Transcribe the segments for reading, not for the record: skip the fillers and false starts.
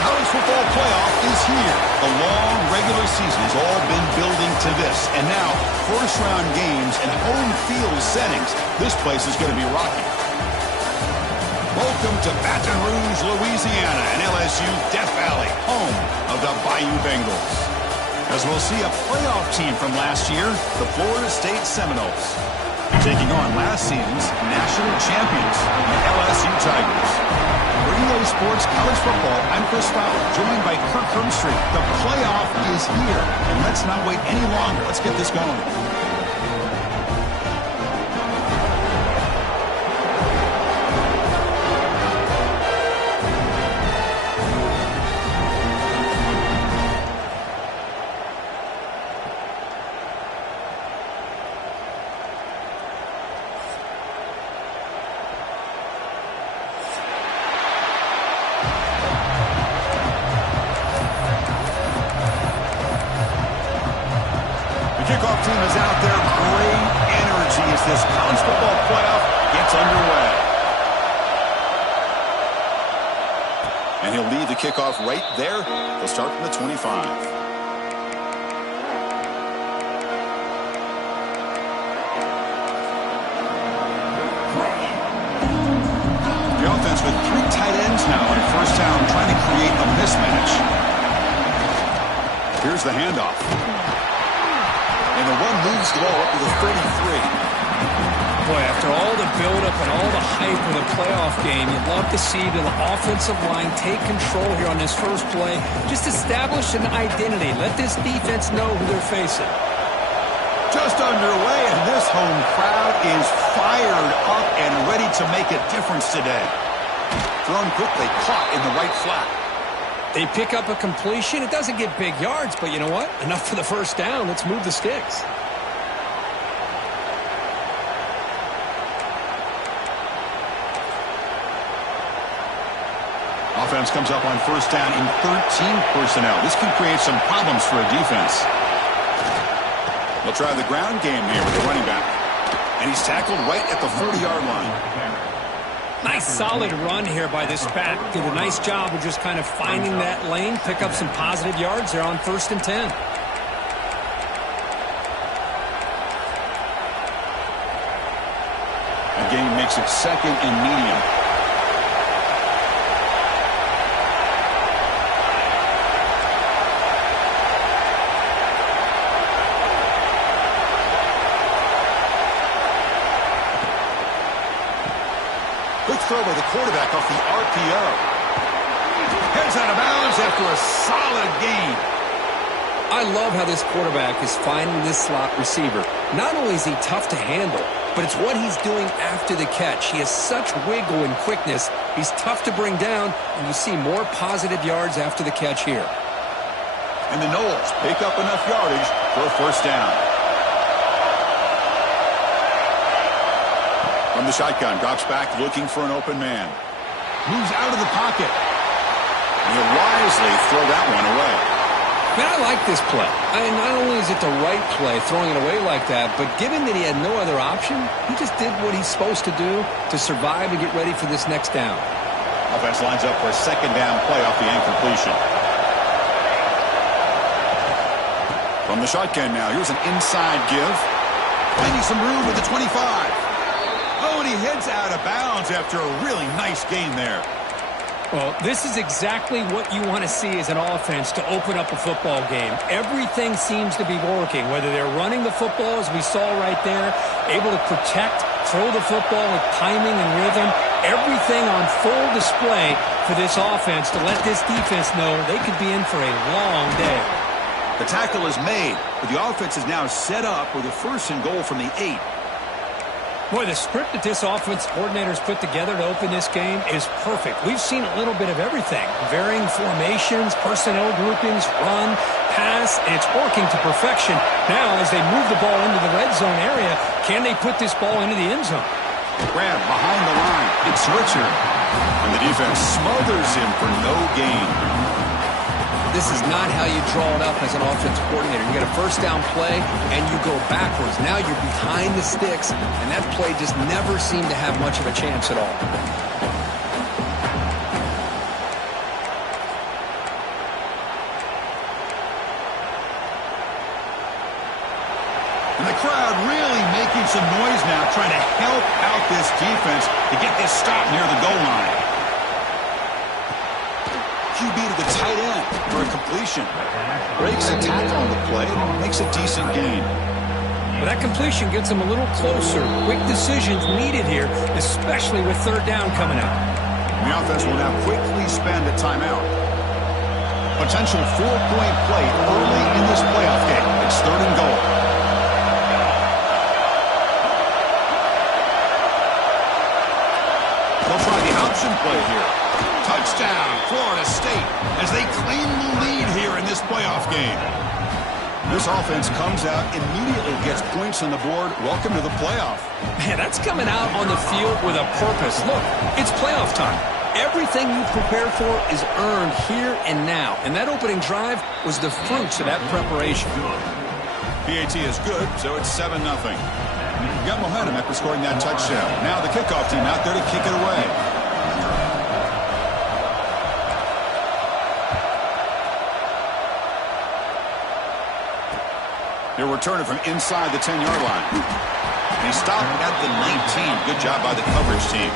college football playoff is here. The long regular season has all been building to this. And now, first-round games and home field settings. This place is going to be rocking. Welcome to Baton Rouge, Louisiana, and LSU Death Valley, home of the Bayou Bengals. As we'll see a playoff team from last year, the Florida State Seminoles, taking on last season's national champions, the LSU Tigers. For EA Sports College Football, I'm Chris Fowler, joined by Kirk Hermstreet. The playoff is here, and let's not wait any longer. Let's get this going. Kickoff team is out there. Great energy as this college football playoff gets underway. And he'll lead the kickoff right there. He'll start from the 25. The offense with 3 tight ends now on first down, trying to create a mismatch. Here's the handoff. And the one moves the ball up to the 33. Boy, after all the buildup and all the hype of the playoff game, you'd love to see the offensive line take control here on this first play. Just establish an identity. Let this defense know who they're facing. Just underway, and this home crowd is fired up and ready to make a difference today. Thrown quickly, caught in the right flat. They pick up a completion. It doesn't get big yards, but you know what? Enough for the first down. Let's move the sticks. Offense comes up on first down in 13 personnel. This can create some problems for a defense. They'll try the ground game here with the running back. And he's tackled right at the 40-yard line. Nice solid run here by this back. Did a nice job of just kind of finding that lane, pick up some positive yards there on 1st and 10. The game makes it 2nd and medium. Quick throw by the quarterback off the RPO. Heads out of bounds after a solid gain. I love how this quarterback is finding this slot receiver. Not only is he tough to handle, but it's what he's doing after the catch. He has such wiggle and quickness. He's tough to bring down, and you see more positive yards after the catch here. And the Noles pick up enough yardage for a first down. From the shotgun, drops back looking for an open man. Moves out of the pocket. And he'll wisely throw that one away. Man, I like this play. Not only is it the right play, throwing it away like that, but given that he had no other option, he just did what he's supposed to do to survive and get ready for this next down. Offense lines up for a 2nd down play off the incompletion. From the shotgun now, here's an inside give. Finding some room with the 25. Oh, and he heads out of bounds after a really nice gain there. Well, this is exactly what you want to see as an offense to open up a football game. Everything seems to be working, whether they're running the football, as we saw right there, able to protect, throw the football with timing and rhythm. Everything on full display for this offense to let this defense know they could be in for a long day. The tackle is made, but the offense is now set up with a 1st and goal from the 8. Boy, the script that this offense coordinator's put together to open this game is perfect. We've seen a little bit of everything. Varying formations, personnel groupings, run, pass, and it's working to perfection. Now, as they move the ball into the red zone area, can they put this ball into the end zone? Grab behind the line. It's Richard. And the defense smothers him for no gain. This is not how you draw it up as an offense coordinator. You get a first down play, and you go backwards. Now you're behind the sticks, and that play just never seemed to have much of a chance at all. And the crowd really making some noise now, trying to help out this defense to get this stop near the goal line. QB to the tight end for a completion. Breaks a tackle on the play, makes a decent gain. Well, that completion gets them a little closer. Quick decisions needed here, especially with third down coming out. The offense will now quickly spend a timeout. Potential 4-point play early in this playoff game. It's third and goal. They'll try the option play here. Touchdown, Florida State, as they claim the lead here in this playoff game. This offense comes out, immediately gets points on the board. Welcome to the playoff. Man, that's coming out on the field with a purpose. Look, it's playoff time. Everything you prepare for is earned here and now. And that opening drive was the fruits of that preparation. PAT is good, so it's 7-0. Got momentum after scoring that touchdown. Now the kickoff team out there to kick it away. He'll return it from inside the 10-yard line. He stopped at the 19. Good job by the coverage team.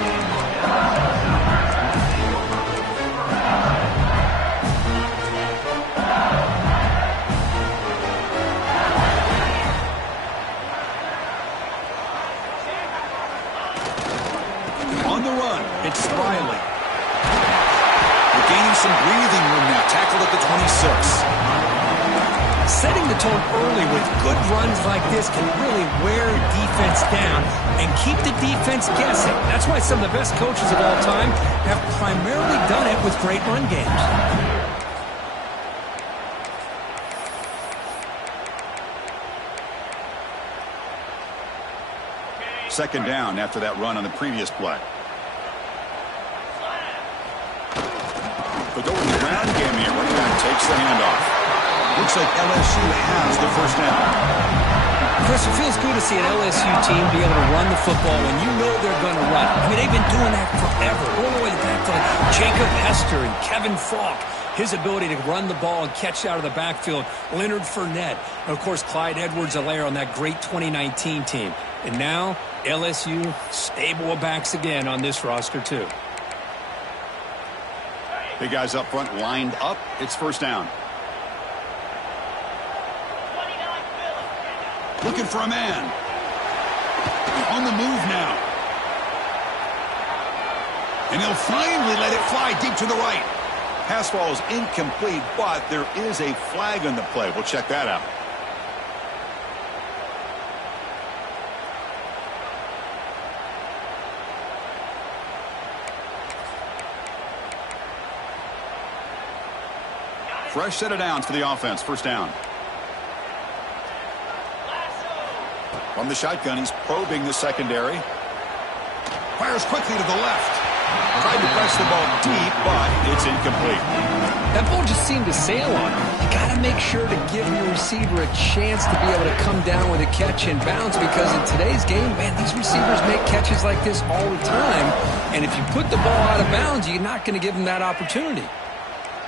On the run, it's Riley. We're gaining some breathing room now. Tackled at the 26. Setting the tone early with good runs like this can really wear defense down and keep the defense guessing. That's why some of the best coaches of all time have primarily done it with great run games. Second down after that run on the previous play. But going the ground game here, running back takes the handoff. Looks like LSU has the first down. Chris, it feels good to see an LSU team be able to run the football when you know they're going to run. I mean, they've been doing that forever. All the way back to Jacob Hester and Kevin Falk. His ability to run the ball and catch out of the backfield. Leonard Fournette. And, of course, Clyde Edwards-Helaire on that great 2019 team. And now, LSU, stable of backs again on this roster, too. Big guys up front lined up. It's first down. Looking for a man. On the move now. And he'll finally let it fly deep to the right. Pass ball is incomplete, but there is a flag on the play. We'll check that out. Fresh set of downs for the offense. First down. From the shotgun, he's probing the secondary. Fires quickly to the left. Tried to press the ball deep, but it's incomplete. That ball just seemed to sail on him. You got to make sure to give your receiver a chance to be able to come down with a catch and bounce, because in today's game, man, these receivers make catches like this all the time. And if you put the ball out of bounds, you're not going to give them that opportunity.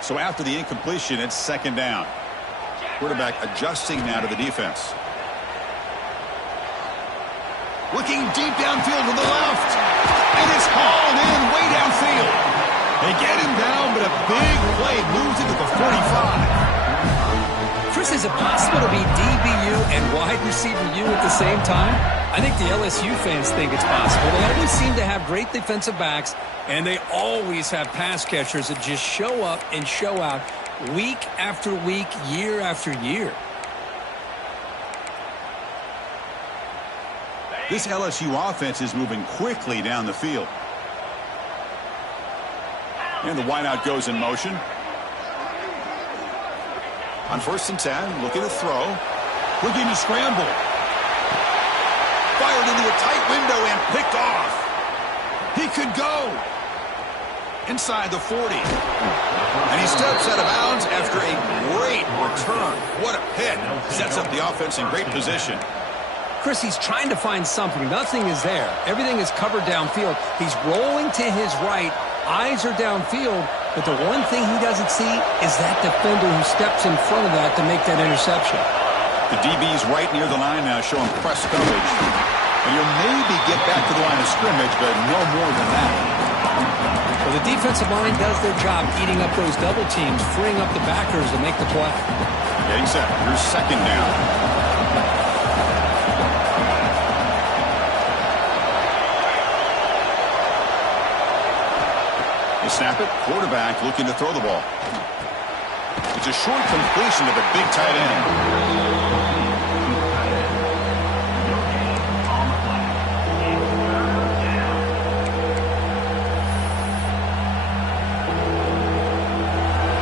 So after the incompletion, it's second down. Quarterback adjusting now to the defense. Looking deep downfield to the left. And it's hauled in way downfield. They get him down, but a big play moves into the 45. Chris, is it possible to be DBU and wide receiver U at the same time? I think the LSU fans think it's possible. They always seem to have great defensive backs, and they always have pass catchers that just show up and show out week after week, year after year. This LSU offense is moving quickly down the field. And the wideout goes in motion. On 1st and 10, looking to throw. Looking to scramble. Fired into a tight window and picked off. He could go. Inside the 40. And he steps out of bounds after a great return. What a hit. Sets up the offense in great position. Chris, he's trying to find something. Nothing is there. Everything is covered downfield. He's rolling to his right. Eyes are downfield. But the one thing he doesn't see is that defender who steps in front of that to make that interception. The DB's right near the line now, showing press coverage. And you'll maybe get back to the line of scrimmage, but no more than that. Well, the defensive line does their job eating up those double teams, freeing up the backers to make the play. Getting set. Here's second down. They snap it. Quarterback looking to throw the ball. It's a short completion to the big tight end.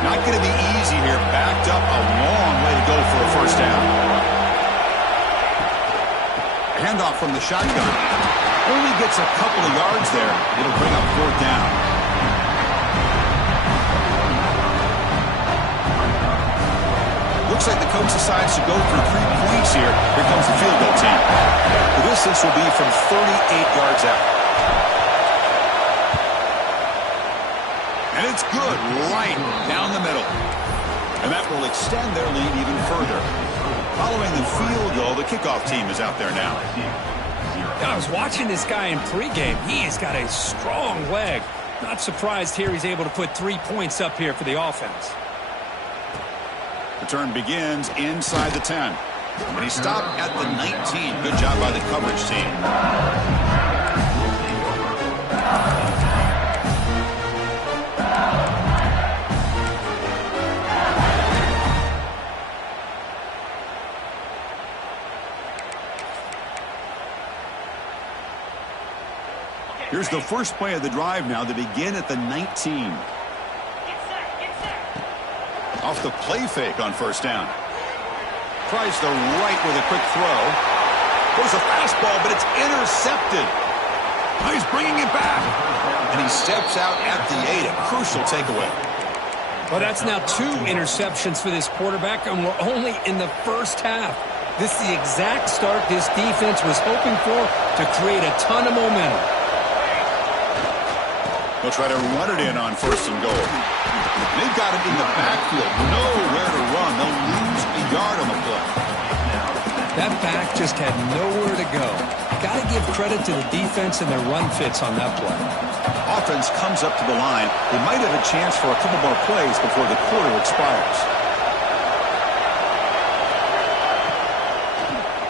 Not going to be easy here. Backed up a long way to go for a first down. A handoff from the shotgun. Only gets a couple of yards there. It'll bring up fourth down. Looks like the coach decides to go for 3 points here. Here comes the field goal team. The distance will be from 38 yards out. And it's good, right down the middle. And that will extend their lead even further. Following the field goal, the kickoff team is out there now. I was watching this guy in pregame. He has got a strong leg. Not surprised here he's able to put 3 points up here for the offense. Return begins inside the 10. And he stopped at the 19. Good job by the coverage team. Here's the first play of the drive now to begin at the 19. Off the play fake on first down. Tries the right with a quick throw. Goes a fastball, but it's intercepted. Now he's bringing it back. And he steps out at the 8. A crucial takeaway. Well, that's now 2 interceptions for this quarterback, and we're only in the first half. This is the exact start this defense was hoping for to create a ton of momentum. They'll try to run it in on first and goal. They've got it in the backfield. Nowhere to run. They'll lose a yard on the play. That back just had nowhere to go. Got to give credit to the defense and their run fits on that play. Offense comes up to the line. They might have a chance for a couple more plays before the quarter expires.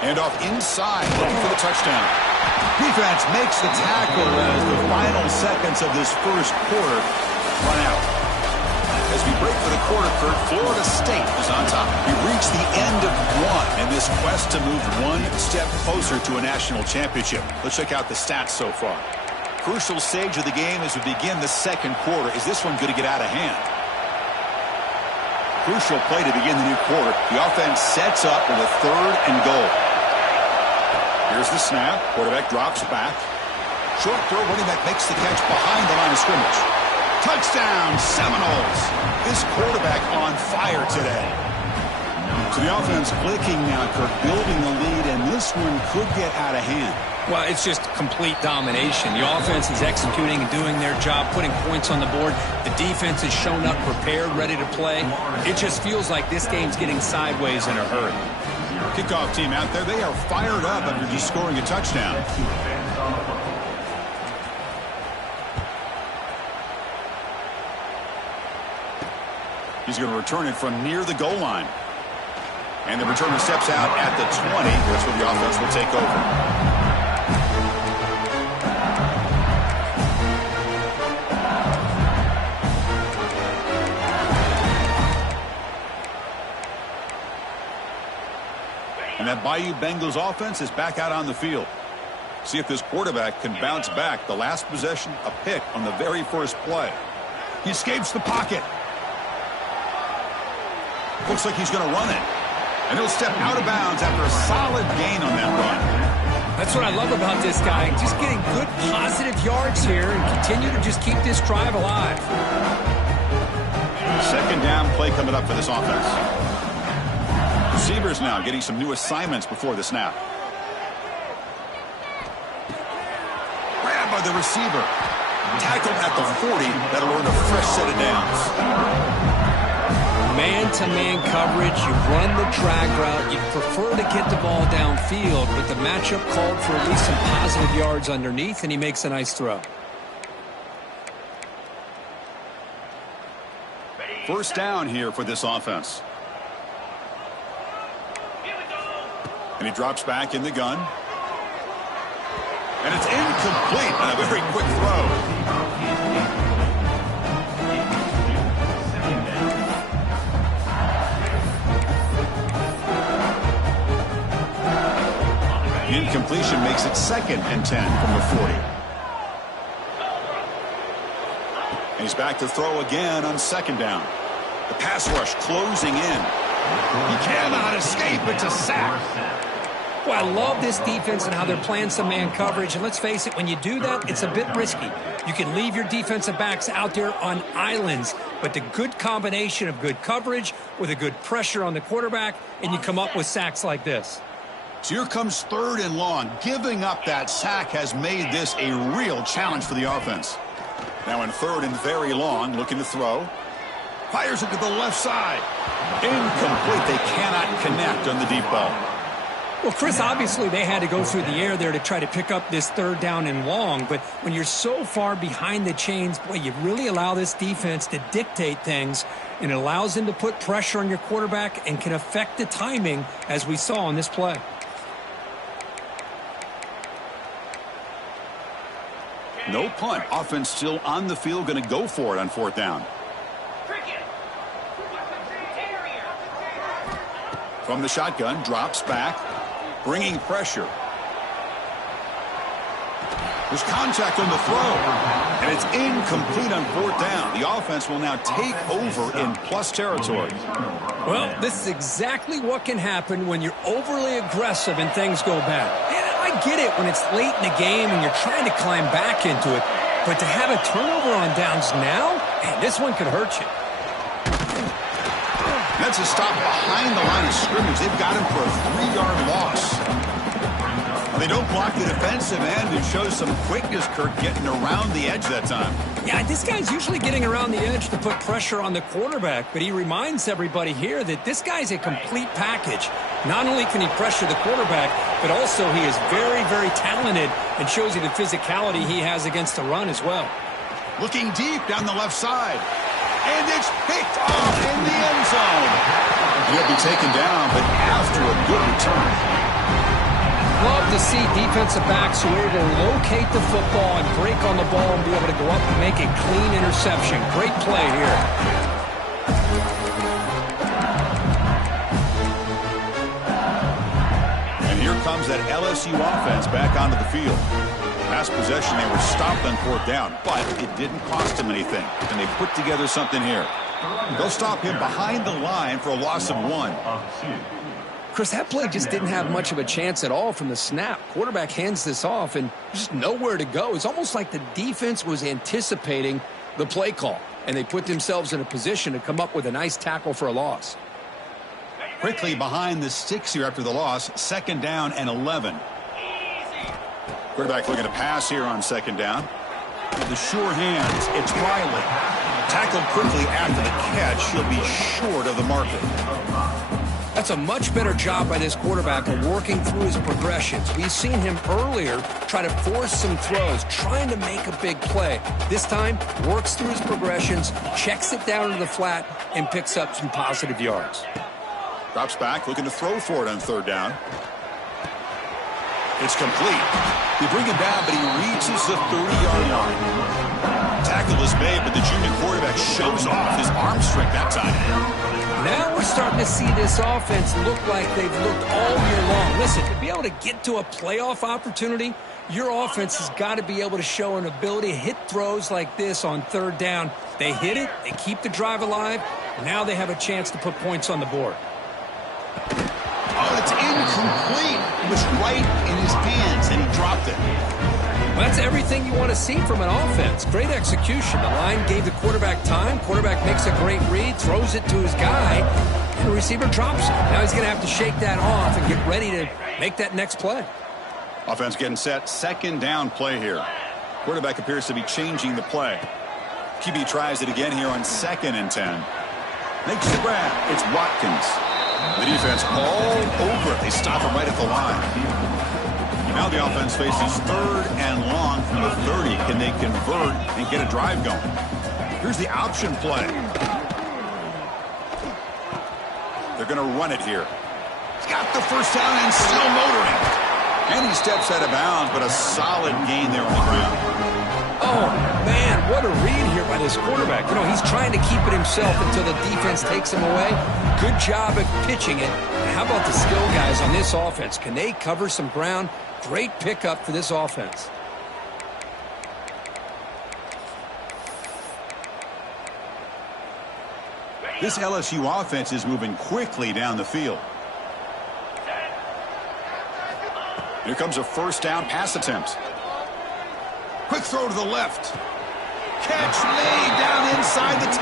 And off inside, looking for the touchdown. Defense makes the tackle as the final seconds of this first quarter run out. As we break for the quarter, Kurt, Florida State is on top. We've reached the end of one in this quest to move one step closer to a national championship. Let's check out the stats so far. Crucial stage of the game as we begin the second quarter. Is this one going to get out of hand? Crucial play to begin the new quarter. The offense sets up with a third and goal. Here's the snap. Quarterback drops back. Short throw, running back makes the catch behind the line of scrimmage. Touchdown, Seminoles. This quarterback on fire today. So the offense clicking now, Kirk, building the lead, and this one could get out of hand. Well, it's just complete domination. The offense is executing and doing their job, putting points on the board. The defense has shown up prepared, ready to play. It just feels like this game's getting sideways in a hurry. Kickoff team out there, they are fired up after just scoring a touchdown. He's going to return it from near the goal line. And the returner steps out at the 20. That's where the offense will take over. And that Bayou Bengals offense is back out on the field. See if this quarterback can bounce back. The last possession, a pick on the very first play. He escapes the pocket. Looks like he's going to run it. And he'll step out of bounds after a solid gain on that run. That's what I love about this guy. Just getting good, positive yards here and continue to just keep this drive alive. Second down play coming up for this offense. Receivers now getting some new assignments before the snap. Grabbed by the receiver. Tackled at the 40. That'll earn a fresh set of downs. Man-to-man coverage, you run the drag route, you prefer to get the ball downfield, but the matchup called for at least some positive yards underneath, and he makes a nice throw. First down here for this offense. And he drops back in the gun. And it's incomplete on a very quick throw. The incompletion makes it 2nd and 10 from the 40. And he's back to throw again on 2nd down. The pass rush closing in. He cannot escape. It's a sack. Well, I love this defense and how they're playing some man coverage. And let's face it, when you do that, it's a bit risky. You can leave your defensive backs out there on islands, but the good combination of good coverage with a good pressure on the quarterback, and you come up with sacks like this. So here comes 3rd and long. Giving up that sack has made this a real challenge for the offense. Now in 3rd and very long, looking to throw. Fires it to the left side. Incomplete. They cannot connect on the deep ball. Well, Chris, obviously they had to go through the air there to try to pick up this 3rd down and long, but when you're so far behind the chains, boy, you really allow this defense to dictate things, and it allows them to put pressure on your quarterback and can affect the timing, as we saw on this play. No punt. Offense still on the field, going to go for it on 4th down. From the shotgun, drops back, bringing pressure. There's contact on the throw, and it's incomplete on 4th down. The offense will now take over in plus territory. Well, this is exactly what can happen when you're overly aggressive and things go bad. And I get it when it's late in the game and you're trying to climb back into it, but to have a turnover on downs now, man, this one could hurt you. That's a stop behind the line of scrimmage. They've got him for a 3-yard loss. They don't block the defensive end and show some quickness, Kirk, getting around the edge that time. Yeah, this guy's usually getting around the edge to put pressure on the quarterback, but he reminds everybody here that this guy's a complete package. Not only can he pressure the quarterback, but also he is very, very talented and shows you the physicality he has against the run as well. Looking deep down the left side. And it's picked off in the end zone. He'll be taken down, but after a good return. Love to see defensive backs who are able to locate the football and break on the ball and be able to go up and make a clean interception. Great play here. And here comes that LSU offense back onto the field. Last possession, they were stopped on 4th down, but it didn't cost them anything. And they put together something here. They'll stop him behind the line for a loss of 1. Chris, that play just didn't have much of a chance at all from the snap. Quarterback hands this off and just nowhere to go. It's almost like the defense was anticipating the play call, and they put themselves in a position to come up with a nice tackle for a loss. Quickly behind the sticks here after the loss, 2nd down and 11. Quarterback looking to pass here on 2nd down. With the sure hands, it's Riley. Tackled quickly after the catch. He'll be short of the marker. That's a much better job by this quarterback of working through his progressions. We've seen him earlier try to force some throws, trying to make a big play. This time, works through his progressions, checks it down to the flat, and picks up some positive yards. Drops back, looking to throw for it on 3rd down. It's complete. They bring him down, but he reaches the 30-yard line. Tackle is made, but the junior quarterback shows off his arm strength that time. Now we're starting to see this offense look like they've looked all year long. Listen, to be able to get to a playoff opportunity, your offense has got to be able to show an ability to hit throws like this on 3rd down. They hit it, they keep the drive alive, now they have a chance to put points on the board. Oh, it's incomplete. It was right in his hands, and he dropped it. Well, that's everything you want to see from an offense. Great execution. The line gave the quarterback time. Quarterback makes a great read, throws it to his guy, and the receiver drops it. Now he's going to have to shake that off and get ready to make that next play. Offense getting set. 2nd down play here. Quarterback appears to be changing the play. QB tries it again here on 2nd and 10. Makes the grab. It's Watkins. The defense all over it. They stop him right at the line. Now the offense faces 3rd and long from the 30. Can they convert and get a drive going? Here's the option play. They're going to run it here. He's got the first down and still motoring. And he steps out of bounds, but a solid gain there on the ground. Oh, man, what a read here by this quarterback. You know, he's trying to keep it himself until the defense takes him away. Good job at pitching it. How about the skill guys on this offense? Can they cover some ground? Great pickup for this offense. This LSU offense is moving quickly down the field. Here comes a first down pass attempt. Quick throw to the left. Catch made down inside the 10.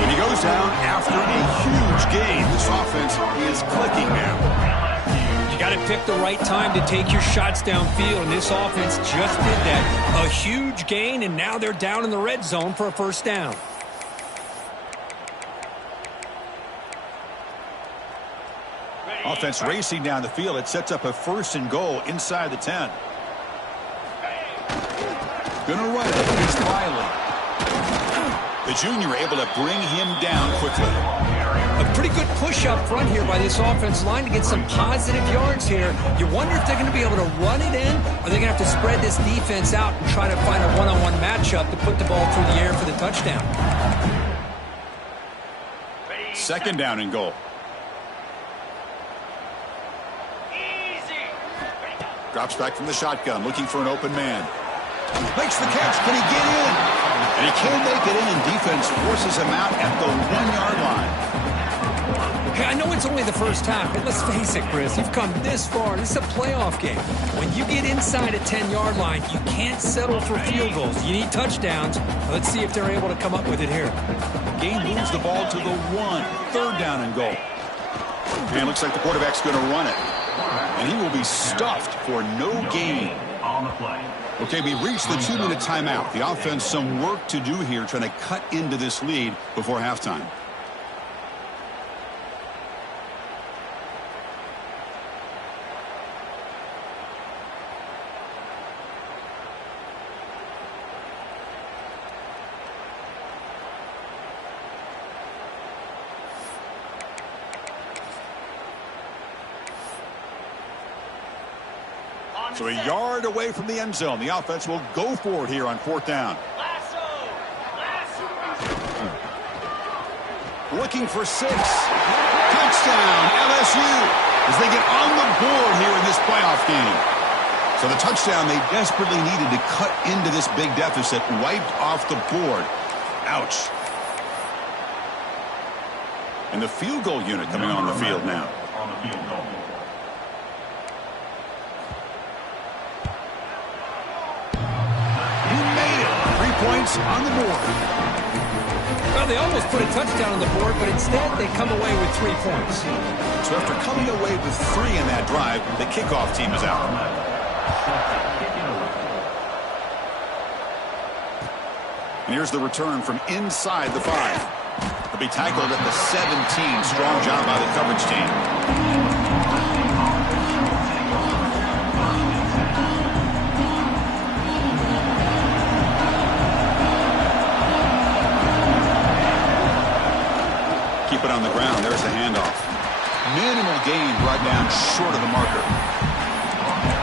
And he goes down after a huge gain. This offense is clicking now. You got to pick the right time to take your shots downfield, and this offense just did that. A huge gain, and now they're down in the red zone for a first down. Offense racing down the field. It sets up a 1st and goal inside the 10. Gonna run it against Riley. The junior able to bring him down quickly. A pretty good push up front here by this offensive line to get some positive yards here. You wonder if they're going to be able to run it in, or they're going to have to spread this defense out and try to find a one-on-one matchup to put the ball through the air for the touchdown. 2nd down and goal. Drops back from the shotgun, looking for an open man. Makes the catch. Can he get in? And he can make it in. Defense forces him out at the 1-yard line. Hey, I know it's only the first half, but let's face it, Chris. You've come this far. This is a playoff game. When you get inside a 10-yard line, you can't settle for field goals. You need touchdowns. Let's see if they're able to come up with it here. Game moves the ball to the 1. 3rd down and goal. And it looks like the quarterback's going to run it. And he will be stuffed for no gain. Okay, we reached the 2-minute timeout. The offense some work to do here trying to cut into this lead before halftime. So a yard away from the end zone. The offense will go for it here on 4th down. Looking for 6. Touchdown, LSU, as they get on the board here in this playoff game. So the touchdown they desperately needed to cut into this big deficit, wiped off the board. Ouch. And the field goal unit coming on the field now. Points on the board. Well, they almost put a touchdown on the board, but instead they come away with 3 points. So after coming away with 3 in that drive, the kickoff team is out. And here's the return from inside the 5. He'll be tackled at the 17. Strong job by the coverage team. Keep it on the ground. There's the handoff. Minimal gain brought down short of the marker.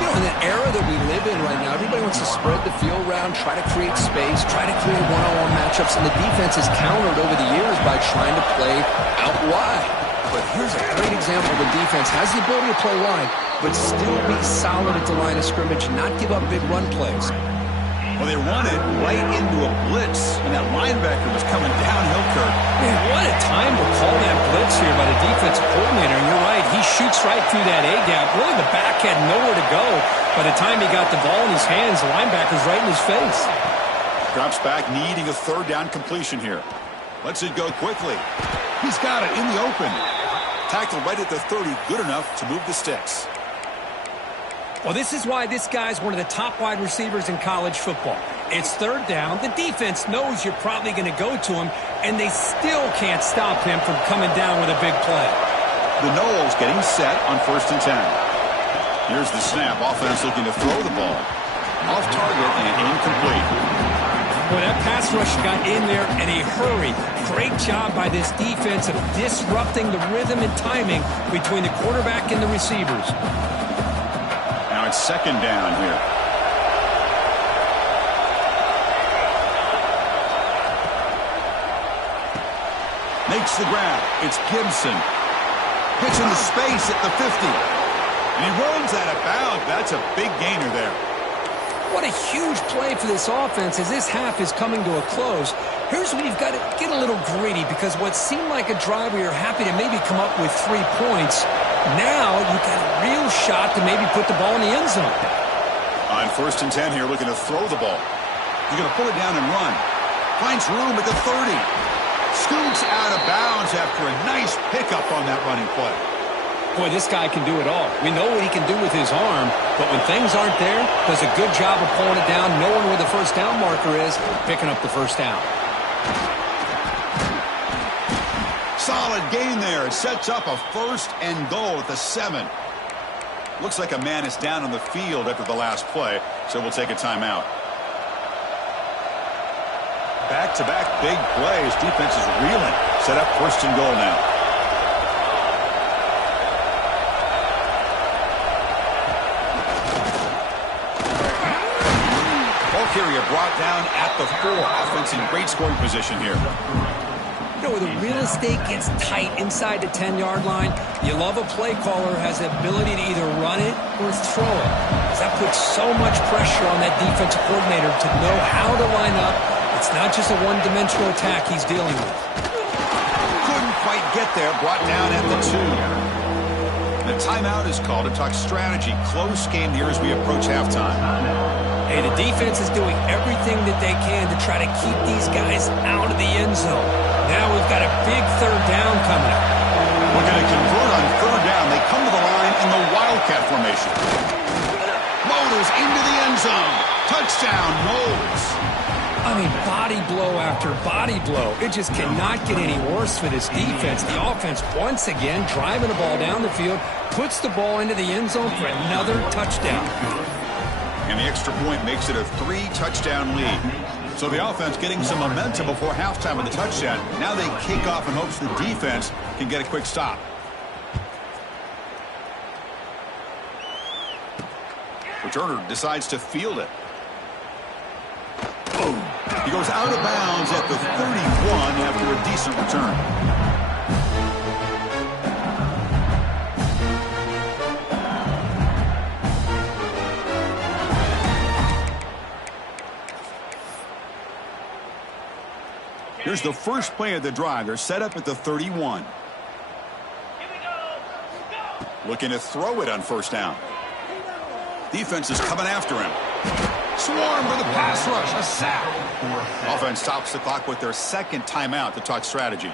You know, in the era that we live in right now, everybody wants to spread the field around, try to create space, try to create one-on-one matchups, and the defense has countered over the years by trying to play out wide. But here's a great example. The defense has the ability to play wide, but still be solid at the line of scrimmage and not give up big run plays. Well, they run it right into a blitz, and that linebacker was coming downhill, Kirk. Man, what a time to call that blitz here by the defensive coordinator. And you're right, he shoots right through that A-gap. Really, the back had nowhere to go. By the time he got the ball in his hands, the linebacker's right in his face. Drops back, needing a 3rd down completion here. Lets it go quickly. He's got it in the open. Tackled right at the 30, good enough to move the sticks. Well, this is why this guy's one of the top wide receivers in college football. It's 3rd down. The defense knows you're probably going to go to him. and they still can't stop him from coming down with a big play. The Noles getting set on 1st and 10. Here's the snap. Offense looking to throw the ball. Off target and incomplete. Well, that pass rush got in there in a hurry. Great job by this defense of disrupting the rhythm and timing between the quarterback and the receivers. Now it's 2nd down here. Makes the grab. It's Gibson. Hits into space at the 50. And he runs out of bounds. That's a big gainer there. What a huge play for this offense as this half is coming to a close. Here's where you've got to get a little greedy, because what seemed like a drive where you're happy to maybe come up with 3 points, now you've got a real shot to maybe put the ball in the end zone. On 1st and 10 here, looking to throw the ball. He's going to pull it down and run. Finds room at the 30. Scoots out of bounds after a nice pickup on that running play. Boy, this guy can do it all. We know what he can do with his arm, but when things aren't there, does a good job of pulling it down, knowing where the first down marker is, picking up the first down. Solid gain there. It sets up a 1st and goal at the 7. Looks like a man is down on the field after the last play, so we'll take a timeout. Back-to-back big plays. Defense is reeling. Set up 1st and goal now. Carrier brought down at the 4. Offense in great scoring position here. You know, where the real estate gets tight inside the 10-yard line, you love a play caller who has the ability to either run it or throw it. Because that puts so much pressure on that defensive coordinator to know how to line up. It's not just a one-dimensional attack he's dealing with. Couldn't quite get there. Brought down at the 2. The timeout is called to talk strategy. Close game here as we approach halftime. Hey, the defense is doing everything that they can to try to keep these guys out of the end zone. Now we've got a big 3rd down coming up. We're going to convert on 3rd down. They come to the line in the Wildcat formation. Floaters into the end zone. Touchdown, Noles. I mean, body blow after body blow. It just cannot get any worse for this defense. The offense, once again, driving the ball down the field, puts the ball into the end zone for another touchdown. And the extra point makes it a 3-touchdown lead. So the offense getting some momentum before halftime with the touchdown. Now they kick off in hopes the defense can get a quick stop. Returner decides to field it. Boom. He goes out of bounds at the 31 after a decent return. Here's the first play of the drive. They're set up at the 31. Looking to throw it on 1st down. Defense is coming after him. Swarm for the pass rush. A sack. Offense stops the clock with their 2nd timeout to talk strategy.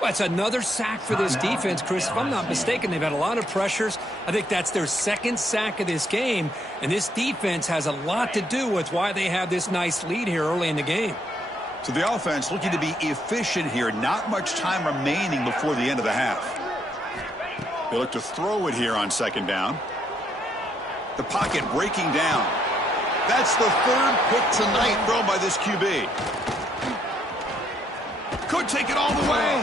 Well, it's another sack for this defense, Chris. If I'm not mistaken, they've had a lot of pressures. I think that's their 2nd sack of this game. And this defense has a lot to do with why they have this nice lead here early in the game. So the offense looking to be efficient here. Not much time remaining before the end of the half. They look to throw it here on 2nd down. The pocket breaking down. That's the 3rd pick tonight thrown by this QB. Could take it all the way.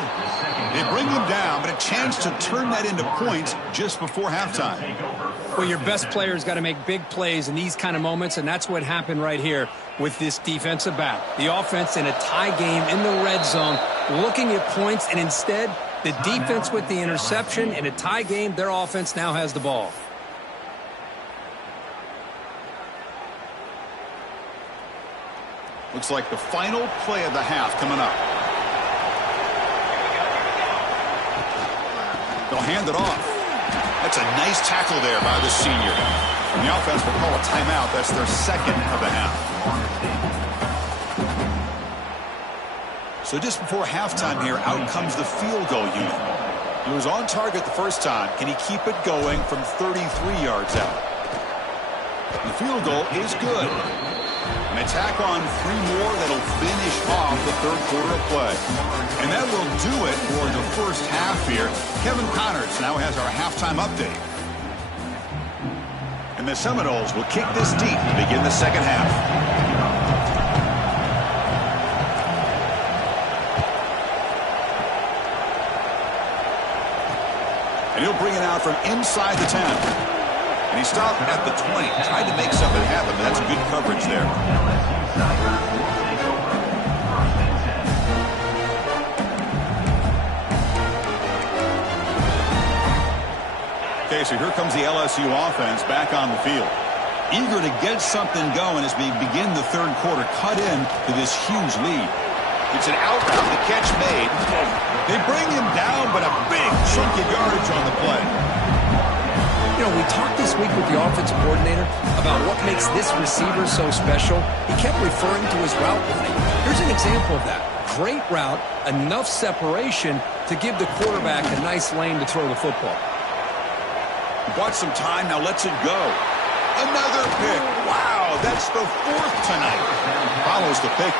They bring him down, but a chance to turn that into points just before halftime. Well, your best player's got to make big plays in these kind of moments, and that's what happened right here with this defensive back. The offense in a tie game in the red zone, looking at points, and instead, the defense with the interception. In a tie game, their offense now has the ball. Looks like the final play of the half coming up. They'll hand it off. That's a nice tackle there by the senior. And the offense will call a timeout. That's their 2nd of the half. So just before halftime here, out comes the field goal unit. He was on target the first time. Can he keep it going from 33 yards out? The field goal is good. And tack on 3 more that'll finish off the third quarter of play. And that will do it for the first half here. Kevin Connors now has our halftime update. And the Seminoles will kick this deep to begin the second half. And he'll bring it out from inside the 10. And he stopped at the 20. Tried to make something happen, but that's good coverage there. Okay, so here comes the LSU offense back on the field. Eager to get something going as we begin the third quarter. Cut in to this huge lead. It's an out route. The catch made. They bring him down, but a big chunk of yardage on the play. You know, we talked this week with the offensive coordinator about what makes this receiver so special. He kept referring to his route running. Here's an example of that. Great route, enough separation to give the quarterback a nice lane to throw the football. Bought some time, now lets it go. Another pick. Wow, that's the 4th tonight. Follows the pick.